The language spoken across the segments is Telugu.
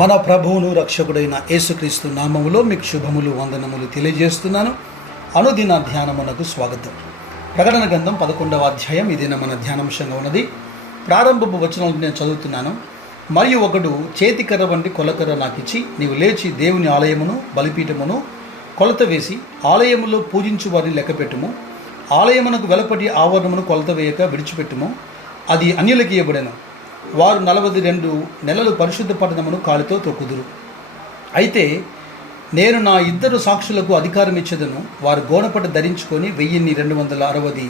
మన ప్రభువును రక్షకుడైన యేసుక్రీస్తు నామములో మీకు శుభములు వందనములు తెలియజేస్తున్నాను. అనుదిన ధ్యానమునకు స్వాగతం. ప్రకటన గ్రంథం 11వ అధ్యాయం ఇదిన మన ధ్యానాంశంగా ఉన్నది. ప్రారంభపు వచనాలు నేను చదువుతున్నాను. మరియు ఒకడు చేతికర్ర వంటి కొలకర్ర నాకిచ్చి, నీవు లేచి దేవుని ఆలయమును బలిపీఠమును కొలత వేసి ఆలయములో పూజించు వారిని లెక్కపెట్టుము. ఆలయమునకు వెలపటి ఆవరణమును కొలత వేయక విడిచిపెట్టుము. అది అన్యులకి ఇవ్వబడెను. వారు 42 నెలలు పరిశుద్ధ పట్టణమును కాలితో తొక్కుదురు. అయితే నేను నా 2 సాక్షులకు అధికారం ఇచ్చేదను. వారు గోనపట్ట ధరించుకొని 1260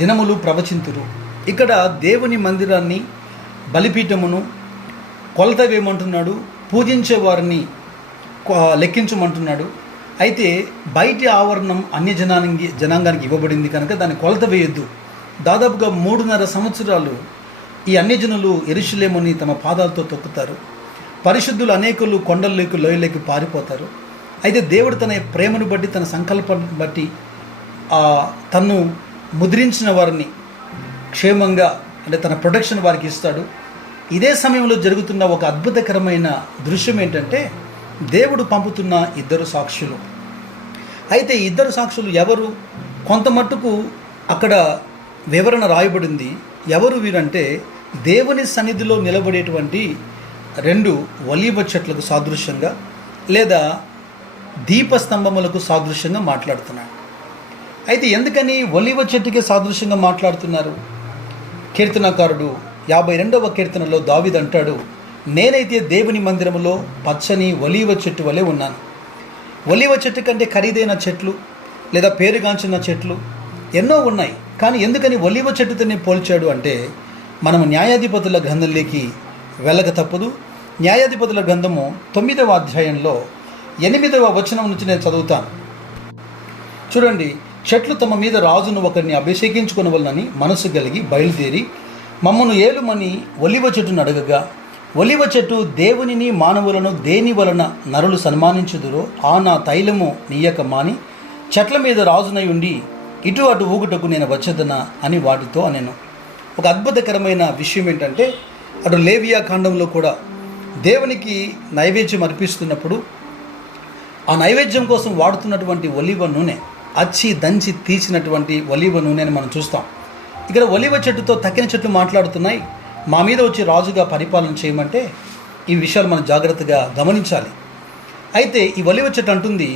దినములు ప్రవచింతురు. ఇక్కడ దేవుని మందిరాన్ని బలిపీఠమును కొలత వేయమంటున్నాడు. పూజించే వారిని లెక్కించమంటున్నాడు. అయితే బయటి ఆవరణం జనాంగానికి ఇవ్వబడింది కనుక దాన్ని కొలత వేయొద్దు. దాదాపుగా 3.5 సంవత్సరాలు ఈ అన్యజనులు యెరూషలేముని తమ పాదాలతో తొక్కుతారు. పరిశుద్ధులు అనేకులు కొండల్లోకి లోయలోకి పారిపోతారు. అయితే దేవుడు తన ప్రేమను బట్టి, తన సంకల్పాన్ని బట్టి తన్ను ముద్రించిన వారిని క్షేమంగా, అంటే తన ప్రొటెక్షన్ వారికి ఇస్తాడు. ఇదే సమయంలో జరుగుతున్న ఒక అద్భుతకరమైన దృశ్యం ఏంటంటే, దేవుడు పంపుతున్న 2 సాక్షులు. అయితే 2 సాక్షులు ఎవరు? కొంత మట్టుకు అక్కడ వివరణ రాయబడింది. ఎవరు వీరంటే, దేవుని సన్నిధిలో నిలబడేటువంటి 2 ఒలీవ చెట్లకు సాదృశ్యంగా లేదా దీపస్తంభములకు సాదృశ్యంగా మాట్లాడుతున్నాడు. అయితే ఎందుకని ఒలీవ చెట్టుకే సాదృశ్యంగా మాట్లాడుతున్నారు? కీర్తనకారుడు 52వ కీర్తనలో దావీదు అంటాడు, నేనైతే దేవుని మందిరములో పచ్చని ఒలీవ చెట్టు వలె ఉన్నాను. ఒలీవ చెట్టు కంటే ఖరీదైన చెట్లు లేదా పేరుగాంచిన చెట్లు ఎన్నో ఉన్నాయి. కానీ ఎందుకని ఒలీవ చెట్టుతోనే పోల్చాడు అంటే, మనము న్యాయాధిపతుల గ్రంథంలోకి వెళ్ళక తప్పదు. న్యాయాధిపతుల గ్రంథము 9వ అధ్యాయంలో 8వ వచనం నుంచి నేను చదువుతాను. చూడండి, చెట్లు తమ మీద రాజును ఒకరిని అభిషేకించుకునవలనని మనసు కలిగి బయలుదేరి మమ్మను ఏలుమని ఒలీవ చెట్టును అడగగా, ఒలీవ చెట్టు దేవునిని మానవులను దేని వలన నరులు సన్మానించుదురో ఆ నా తైలము నీయక మాని చెట్ల మీద రాజునై ఉండి ఇటు అటు ఊగుటకు నేను వచ్చేదనా అని వాటితో అనేను. ఒక అద్భుతకరమైన విషయం ఏంటంటే, అటు లేవియా కాండంలో కూడా దేవునికి నైవేద్యం అర్పిస్తున్నప్పుడు ఆ నైవేద్యం కోసం వాడుతున్నటువంటి ఒలీవ నూనె, అచ్చి దంచి తీసినటువంటి ఒలీవ నూనెని మనం చూస్తాం. ఇక్కడ ఒలీవ చెట్టుతో తక్కిన చెట్లు మాట్లాడుతున్నాయి, మా మీద వచ్చి రాజుగా పరిపాలన చేయమంటే ఈ విషయాలు మనం జాగ్రత్తగా గమనించాలి. అయితే ఈ ఒలీవ చెట్టు అంటుంది,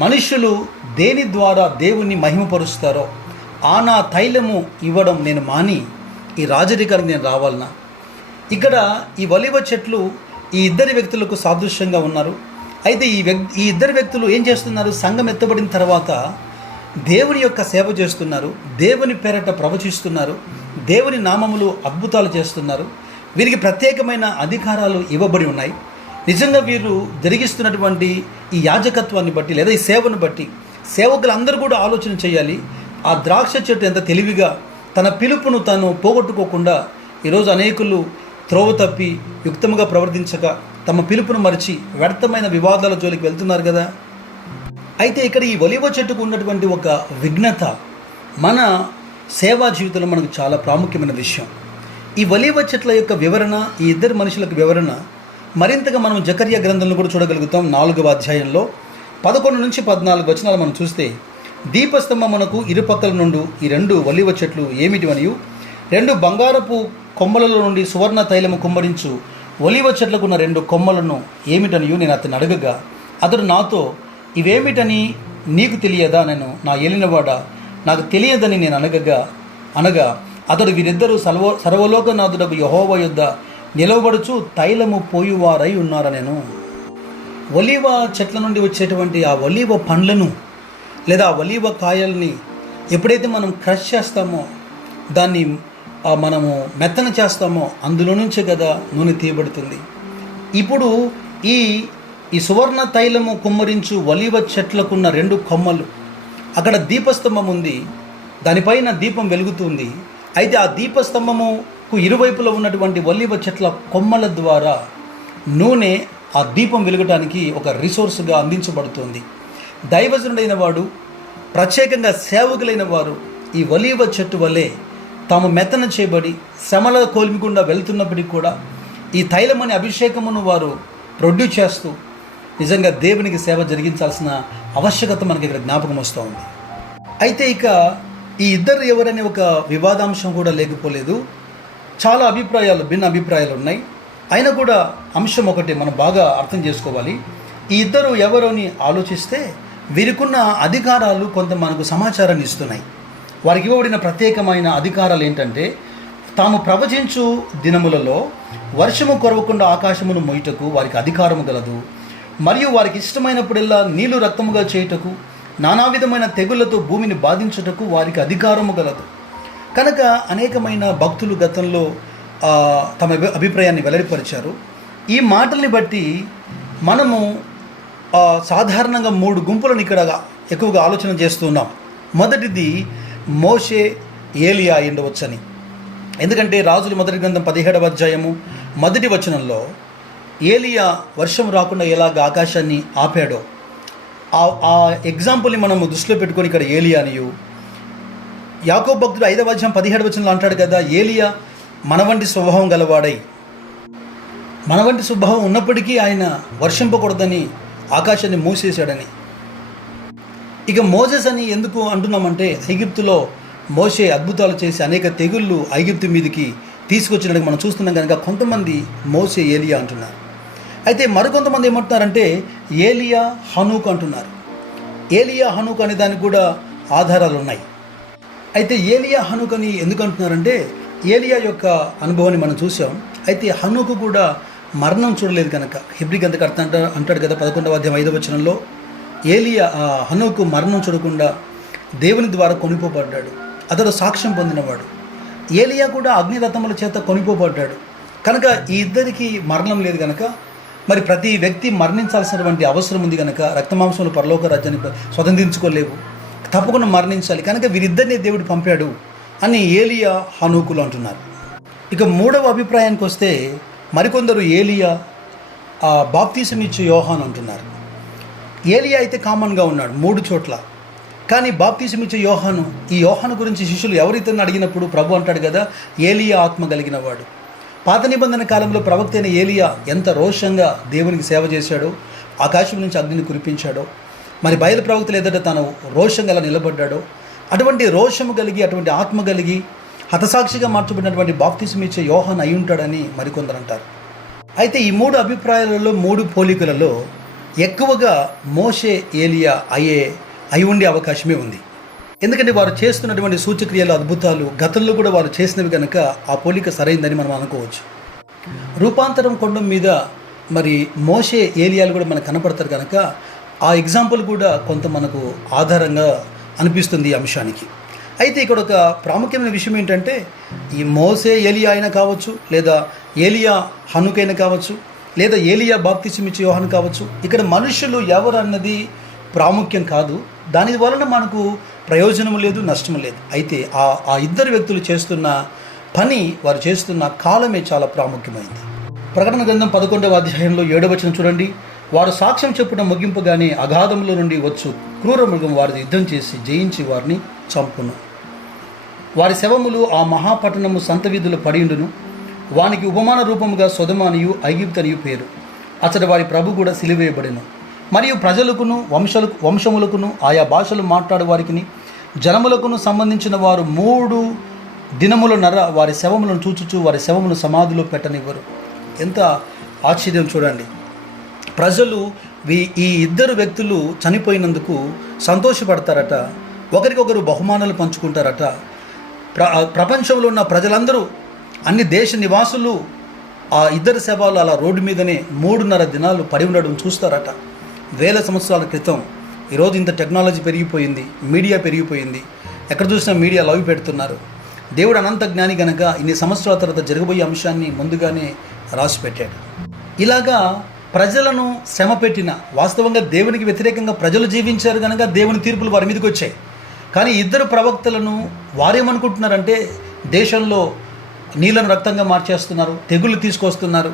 మనుష్యులు దేని ద్వారా దేవుణ్ణి మహిమపరుస్తారో ఆ నా తైలము ఇవ్వడం నేను మాని ఈ రాజరికానికి నేను రావాలనా? ఇక్కడ ఈ ఒలీవ చెట్లు ఈ 2 వ్యక్తులకు సాదృశ్యంగా ఉన్నారు. అయితే ఈ 2 వ్యక్తులు ఏం చేస్తున్నారు? సంఘం ఎత్తబడిన తర్వాత దేవుని యొక్క సేవ చేస్తున్నారు, దేవుని పేరట ప్రవచిస్తున్నారు, దేవుని నామములు అద్భుతాలు చేస్తున్నారు. వీరికి ప్రత్యేకమైన అధికారాలు ఇవ్వబడి ఉన్నాయి. నిజంగా వీరు జరిగిస్తున్నటువంటి ఈ యాజకత్వాన్ని బట్టి లేదా ఈ సేవను బట్టి సేవకులందరూ కూడా ఆలోచన చేయాలి. ఆ ద్రాక్ష చెట్టు ఎంత తెలివిగా తన పిలుపును తాను పోగొట్టుకోకుండా ఈరోజు అనేకులు త్రోవ తప్పి యుక్తముగా ప్రవర్తించక తమ పిలుపును మరిచి వ్యర్థమైన వివాదాల జోలికి వెళ్తున్నారు కదా. అయితే ఇక్కడ ఈ ఒలీవ చెట్టుకు ఉన్నటువంటి ఒక విఘ్నత మన సేవా జీవితంలో మనకు చాలా ప్రాముఖ్యమైన విషయం. ఈ ఒలీవ చెట్ల యొక్క వివరణ, ఈ 2 మనుషులకు వివరణ మరింతగా మనం జకర్యా గ్రంథంలో కూడా చూడగలుగుతాం. 4వ అధ్యాయంలో 11 నుంచి 14 వచనాలు మనం చూస్తే, దీపస్తంభమునకు ఇరుపక్కల నుండి ఈ 2 ఒలీవ చెట్లు ఏమిటివనియు, 2 బంగారపు కొమ్మలలో నుండి సువర్ణ తైలము కుమ్మరించు ఒలీవ చెట్లకున్న 2 కొమ్మలను ఏమిటనియు నేను అతను అడగగా, అతడు నాతో, ఇవేమిటని నీకు తెలియదా? నేను నా ఏలినవాడ, నాకు తెలియదని నేను అనగా అతడు, వీరిద్దరూ సర్వలోకనాథుడకు యెహోవా యొద్ద నిలవబడుచు తైలము పోయువారై ఉన్నారనెను. ఒలీవ చెట్ల నుండి వచ్చేటువంటి ఆ ఒలీవ పండ్లను లేదా ఆ ఒలీవ కాయల్ని ఎప్పుడైతే మనం క్రష్ చేస్తామో, దాన్ని మనము మెత్తన చేస్తామో, అందులో నుంచే కదా నూనె తీయబడుతుంది. ఇప్పుడు ఈ సువర్ణ తైలము కుమ్మరించు ఒలీవ చెట్లకున్న 2 కొమ్మలు, అక్కడ దీపస్తంభం ఉంది, దానిపైన దీపం వెలుగుతుంది. అయితే ఆ దీపస్తంభముకు ఇరువైపులో ఉన్నటువంటి ఒలీవ చెట్ల కొమ్మల ద్వారా నూనె ఆ దీపం వెలుగటానికి ఒక రిసోర్స్గా అందించబడుతుంది. దైవజనుడైన వాడు, ప్రత్యేకంగా సేవకులైన వారు ఈ ఒలీవ చెట్టు వలె తాము మెత్తన చేయబడి శ్రమల కోల్మికుండా వెళ్తున్నప్పటికీ కూడా ఈ తైలమని అభిషేకమును వారు ప్రొడ్యూస్ చేస్తూ నిజంగా దేవునికి సేవ జరిగించాల్సిన ఆవశ్యకత మనకి ఇక్కడ జ్ఞాపకం వస్తూ ఉంది. అయితే ఇక ఈ ఇద్దరు ఎవరనే ఒక వివాదాంశం కూడా లేకపోలేదు. చాలా భిన్న అభిప్రాయాలు ఉన్నాయి. అయినా కూడా అంశం ఒకటి మనం బాగా అర్థం చేసుకోవాలి. ఈ ఇద్దరు ఎవరు అని ఆలోచిస్తే వీరికున్న అధికారాలు కొంత మనకు సమాచారాన్ని ఇస్తున్నాయి. వారికి ఇవ్వబడిన ప్రత్యేకమైన అధికారాలు ఏంటంటే, తాము ప్రవచించు దినములలో వర్షము కొరవకుండా ఆకాశమును మోయుటకు వారికి అధికారము గలదు. మరియు వారికి ఇష్టమైనప్పుడల్లా నీళ్లు రక్తముగా చేయుటకు, నానా విధమైన తెగుళ్లతో భూమిని బాధించుటకు వారికి అధికారము గలదు. కనుక అనేకమైన భక్తులు గతంలో తమ అభిప్రాయాన్ని వెల్లడిపరిచారు. ఈ మాటల్ని బట్టి మనము సాధారణంగా 3 గుంపులను ఇక్కడ ఎక్కువగా ఆలోచన చేస్తున్నాం. మొదటిది మోషే, ఏలియా ఉండవచ్చని. ఎందుకంటే రాజుల మొదటి గ్రంథం 17వ అధ్యాయము 1వ వచనంలో ఏలియా వర్షం రాకుండా ఎలాగ ఆకాశాన్ని ఆపాడో ఆ ఎగ్జాంపుల్ని మనము దృష్టిలో పెట్టుకొని ఇక్కడ ఏలియా అనియు, యాకోబు భక్తుడు 5వ అధ్యాయం 17వ వచనంలో అంటాడు కదా, ఏలియా మన వంటి స్వభావం గలవాడై, మన వంటి స్వభావం ఉన్నప్పటికీ ఆయన వర్షింపకూడదని ఆకాశాన్ని మూసేశాడని. ఇక మోసెస్ అని ఎందుకు అంటున్నామంటే, ఐగుప్తులో మోషే అద్భుతాలు చేసి అనేక తెగుళ్ళు ఐగుప్తు మీదకి తీసుకొచ్చినట్టు మనం చూస్తున్నాం కనుక కొంతమంది మోషే, ఏలియా అంటున్నారు. అయితే మరికొంతమంది ఏమంటున్నారంటే ఏలియా, హనూక్ అంటున్నారు. ఏలియా, హనూక్ అనే దానికి కూడా ఆధారాలు ఉన్నాయి. అయితే ఏలియా, హనూక్ అని ఎందుకు అంటున్నారంటే, ఏలియా యొక్క అనుభవాన్ని మనం చూసాం. అయితే హనూకు కూడా మరణం చూడలేదు కనుక, హెబ్రీ గ్రంథకర్త అంటాడు కదా 11వ అధ్యాయం 5వ వచనంలో, ఏలియా హనూకు మరణం చూడకుండా దేవుని ద్వారా కొనిపోబడ్డాడు. అతడు సాక్ష్యం పొందినవాడు. ఏలియా కూడా అగ్నిరథముల చేత కొనిపోబడ్డాడు. కనుక ఈ ఇద్దరికి మరణం లేదు కనుక, మరి ప్రతి వ్యక్తి మరణించాల్సినటువంటి అవసరం ఉంది కనుక, రక్తమాంసములు పరలోక రాజ్యాన్ని స్వతంత్రించుకోలేవు, తప్పకుండా మరణించాలి. కనుక వీరిద్దరిని దేవుడు పంపాడు అని ఏలియా, హనూకులు అంటున్నారు. ఇక 3వ అభిప్రాయానికి వస్తే మరికొందరు ఏలియా, బాప్తీసం ఇచ్చే యోహాను అంటున్నారు. ఏలియా అయితే కామన్గా ఉన్నాడు 3 చోట్ల. కానీ బాప్తీసం ఇచ్చే యోహాను, ఈ యోహాను గురించి శిష్యులు ఎవరితోని అడిగినప్పుడు ప్రభు అంటాడు కదా, ఏలియా ఆత్మ కలిగిన వాడు. పాత నిబంధన కాలంలో ప్రవక్త అయిన ఏలియా ఎంత రోషంగా దేవునికి సేవ చేశాడో, ఆకాశం నుంచి అగ్నిని కురిపించాడో, మరి బయలు ప్రవక్తలు ఎదుట తాను రోషంగా ఎలా నిలబడ్డాడో, అటువంటి రోషము కలిగి, అటువంటి ఆత్మ కలిగి హతసాక్షిగా మార్చబడినటువంటి బాప్తీసం ఇచ్చే యోహాను అయి ఉంటాడని మరికొందరు అంటారు. అయితే ఈ 3 అభిప్రాయాలలో, 3 పోలికలలో ఎక్కువగా మోషే, ఏలియా అయి ఉండే అవకాశమే ఉంది. ఎందుకంటే వారు చేస్తున్నటువంటి సూచక్రియలు, అద్భుతాలు గతంలో కూడా వారు చేసినవి కనుక ఆ పోలిక సరైందని మనం అనుకోవచ్చు. రూపాంతరం కొండ మీద మరి మోషే, ఏలియాలు కూడా మనకు కనపడతారు కనుక ఆ ఎగ్జాంపుల్ కూడా కొంత మనకు ఆధారంగా అనిపిస్తుంది ఈ అంశానికి. అయితే ఇక్కడ ఒక ప్రాముఖ్యమైన విషయం ఏంటంటే, ఈ మోసే, ఏలియా అయినా కావచ్చు, లేదా ఏలియా హనుకైనా కావచ్చు, లేదా ఏలియా బాప్తీసం ఇచ్చే యోహాను కావచ్చు, ఇక్కడ మనుషులు ఎవరు అన్నది ప్రాముఖ్యం కాదు. దాని వలన మనకు ప్రయోజనము లేదు, నష్టము లేదు. అయితే ఆ ఇద్దరు వ్యక్తులు చేస్తున్న పని, వారు చేస్తున్న కాలమే చాలా ప్రాముఖ్యమైంది. ప్రకటన గ్రంథం 11వ అధ్యాయంలో 7వ వచనం చూడండి. వారు సాక్ష్యం చెప్పుట ముగింపుగానే అగాధంలో నుండి వచ్చు క్రూర మృగం వారిని యుద్ధం చేసి జయించి వారిని చంపును. వారి శవములు ఆ మహాపట్టణము సంత వీధులు పడియుండును. వానికి ఉపమాన రూపముగా సొదొమనియు ఐగుప్తనియు పేరు. అతడు వారి ప్రభు కూడా సిలువేయబడెను. మరియు ప్రజలకును వంశములకును ఆయా భాషలు మాట్లాడే వారికిని జనములకును సంబంధించిన వారు 3 దినములన్నర వారి శవములను చూచుచు వారి శవమును సమాధిలో పెట్టనివ్వరు. ఎంత ఆశ్చర్యం చూడండి. ప్రజలు ఈ ఇద్దరు వ్యక్తులు చనిపోయినందుకు సంతోషపడతారట, ఒకరికొకరు బహుమానాలు పంచుకుంటారట. ప్రపంచంలో ఉన్న ప్రజలందరూ, అన్ని దేశ నివాసులు ఆ ఇద్దరు శవాలు అలా రోడ్డు మీదనే 3.5 దినాలు పడి ఉండడం చూస్తారట. వేల సంవత్సరాల క్రితం. ఈరోజు ఇంత టెక్నాలజీ పెరిగిపోయింది, మీడియా పెరిగిపోయింది, ఎక్కడ చూసినా మీడియా లవ్ పెడుతున్నారు. దేవుడు అనంత జ్ఞాని కనుక ఇన్ని సంవత్సరాల తర్వాత జరగబోయే అంశాన్ని ముందుగానే రాసి పెట్టాడు. ఇలాగా ప్రజలను శ్రమ పెట్టిన, వాస్తవంగా దేవునికి వ్యతిరేకంగా ప్రజలు జీవించారు కనుక దేవుని తీర్పులు వారి మీదకి వచ్చాయి. కానీ ఇద్దరు ప్రవక్తలను వారేమనుకుంటున్నారంటే, దేశంలో నీళ్లను రక్తంగా మార్చేస్తున్నారు, తెగుళ్ళు తీసుకొస్తున్నారు,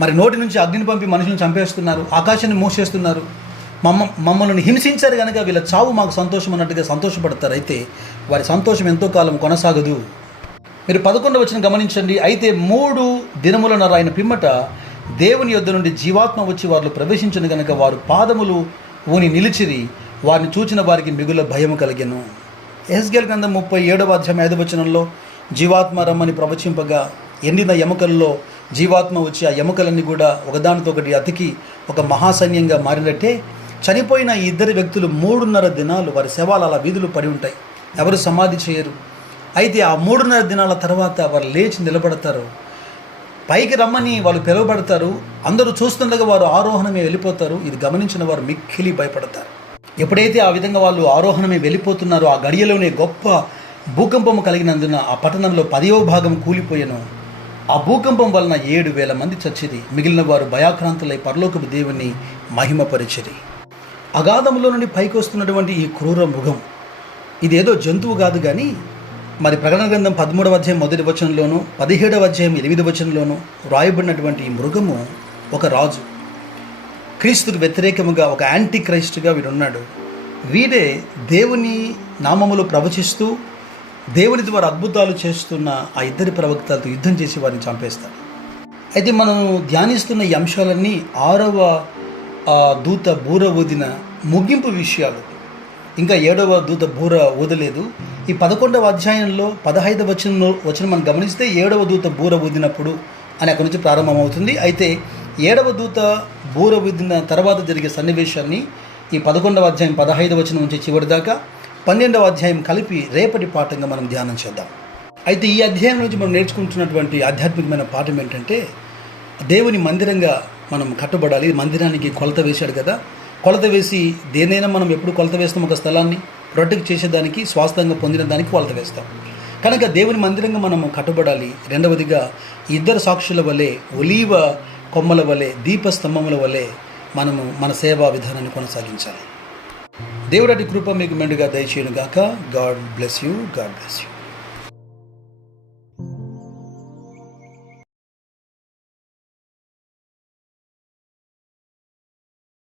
మరి నోటి నుంచి అగ్నిని పంపి మనుషులను చంపేస్తున్నారు, ఆకాశాన్ని మూసేస్తున్నారు, మమ్మల్ని హింసించారు కనుక వీళ్ళ చావు మాకు సంతోషం అన్నట్టుగా సంతోషపడతారు. అయితే వారి సంతోషం ఎంతో కాలం కొనసాగదు. మీరు 11వ వచనం గమనించండి. అయితే 3 దినములన్నర ఆయన పిమ్మట దేవుని యొద్ద నుండి జీవాత్మ వచ్చి వారిలో ప్రవేశించిన గనుక వారు పాదములు ఊని నిలిచిరి, వారిని చూచిన వారికి మిగుల భయము కలిగెను. యెహెజ్కేలు గ్రంథం 37వ అధ్యాయం 5వ వచనంలో జీవాత్మ రమ్మని ప్రవచింపగా ఎండిన ఎముకల్లో జీవాత్మ వచ్చి ఆ ఎముకలన్నీ కూడా ఒకదానితో ఒకటి అతికి ఒక మహాసైన్యంగా మారినట్టే చనిపోయిన ఈ ఇద్దరు వ్యక్తులు 3.5 దినాలు వారి శవాలు అలా వీధులు పడి ఉంటాయి. ఎవరు సమాధి చేయరు. అయితే ఆ 3.5 దినాల తర్వాత వారు లేచి నిలబడతారు. పైకి రమ్మని వాళ్ళు పిలువబడతారు. అందరూ చూస్తుండగా వారు ఆరోహణమే వెళ్ళిపోతారు. ఇది గమనించిన వారు మిక్కిలి భయపడతారు. ఎప్పుడైతే ఆ విధంగా వాళ్ళు ఆరోహణమే వెళ్ళిపోతున్నారో ఆ గడియలోనే గొప్ప భూకంపము కలిగినందున ఆ పట్టణంలో 10వ భాగం కూలిపోయెను. ఆ భూకంపం వలన 7,000 మంది చచ్చిరి. మిగిలిన వారు భయాక్రాంతులై పరలోకపు దేవుని మహిమపరిచిరి. అగాధములో నుండి పైకి వస్తున్నటువంటి ఈ క్రూర మృగం ఇదేదో జంతువు కాదు, కానీ మరి ప్రకటన గ్రంథం 13వ అధ్యాయం 1వ వచనంలోను 17వ అధ్యాయం 8వ వచనంలోను వ్రాయబడినటువంటి ఈ మృగము ఒక రాజు. క్రీస్తుకు వ్యతిరేకముగా ఒక యాంటీ క్రైస్ట్గా వీడున్నాడు. వీడే దేవుని నామములు ప్రవచిస్తూ దేవుని ద్వారా అద్భుతాలు చేస్తున్న ఆ ఇద్దరి ప్రవక్తలతో యుద్ధం చేసి వారిని చంపేస్తారు. అయితే మనం ధ్యానిస్తున్న ఈ అంశాలన్నీ 6వ దూత బూర ఊదిన ముగింపు విషయాలు. ఇంకా 7వ దూత బూర ఊదలేదు. ఈ 11వ అధ్యాయంలో 15వ వచనం మనం గమనిస్తే 7వ దూత బూర ఊదినప్పుడు అని అక్కడి నుంచి ప్రారంభమవుతుంది. అయితే 7వ దూత బూర ఊదిన తర్వాత జరిగే సన్నివేశాన్ని ఈ 11వ అధ్యాయం 15వ వచనం నుంచి చివరి దాకా 12వ అధ్యాయం కలిపి రేపటి పాఠంగా మనం ధ్యానం చేద్దాం. అయితే ఈ అధ్యాయం నుంచి మనం నేర్చుకుంటున్నటువంటి ఆధ్యాత్మికమైన పాఠం ఏంటంటే, దేవుని మందిరంగా మనం కట్టబడాలి. మందిరానికి కొలత వేశాడు కదా, కొలత వేసి దేనైనా మనం ఎప్పుడు కొలత వేస్తాం, ఒక స్థలాన్ని ప్రొటెక్ట్ చేసేదానికి, స్వాస్థంగా పొందిన దానికి కొలత వేస్తాం. కనుక దేవుని మందిరంగా మనము కట్టబడాలి. రెండవదిగా ఇద్దరు సాక్షుల వలె, ఒలీవ కొమ్మల వలె, దీపస్తంభముల వలె మనము మన సేవా విధానాన్ని కొనసాగించాలి. దేవుడి కృప మీకు మెండుగా దయచేయును గాక. God bless you.